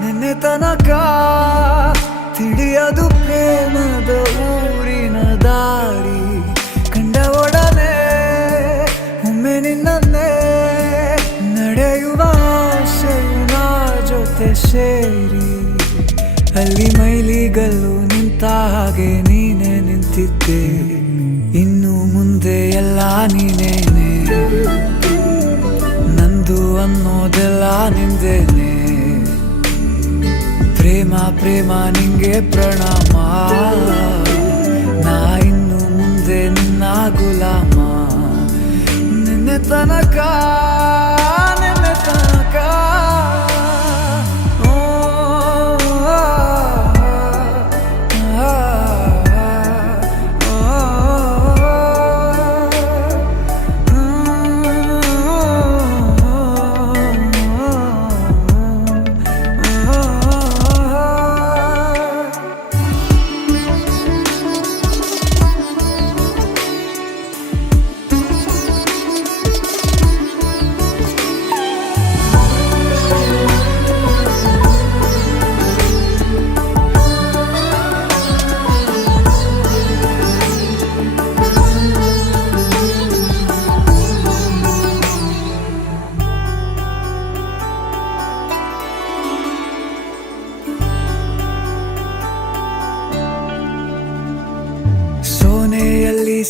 ನಿನ್ನೆ ತನಕ ತಿಳಿಯದು ಪ್ರೇಮದ ಊರಿನ ದಾರಿ. ಕಂಡ ಒಡನೆ ಒಮ್ಮೆ ನಿನ್ನೇ ನಡೆಯುವ ಆಸೆಯ ಜೊತೆ ಸೇರಿ, ಅಲ್ಲಿ ಮೈಲಿಗಲ್ಲು ನಿಂತ ಹಾಗೆ ನೀನೆ ನಿಂತಿದ್ದೆ. ಇನ್ನು ಮುಂದೆ ಎಲ್ಲ ನೀನೇನೆ, ನಂದು ಅನ್ನೋದೆಲ್ಲ ನಿಂದೇನೆ. ಪ್ರೇಮ ಪ್ರೇಮ ನಿಂಗೆ ಪ್ರಣಾಮ, ನಾ ಇನ್ನು ಮುಂದೆ ನಿನ್ನ ಗುಲಾಮ. ನಿನ್ನೆ ತನಕ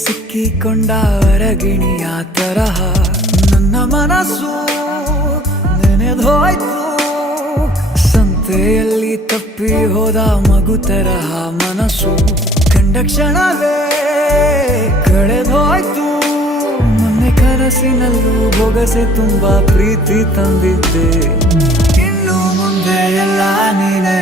ಸಿಕ್ಕಿಕೊಂಡ ಅರಗಿಣಿಯ ತರಹ ನನ್ನ ಮನಸ್ಸು ನೆನೆದೋಯ್ತು. ಸಂತೆಯಲ್ಲಿ ತಪ್ಪಿ ಹೋದ ಮಗು ತರಹ ಮನಸ್ಸು ಕಂಡ ಕ್ಷಣವೇ ಕಳೆದೋಯ್ತು. ಮೊನ್ನೆ ಕನಸಿನಲ್ಲೂ ಬೊಗಸೆ ತುಂಬಾ ಪ್ರೀತಿ ತಂದಿದ್ದೆ. ಇನ್ನು ಮುಂದೆ ಎಲ್ಲ ನೀನೇ.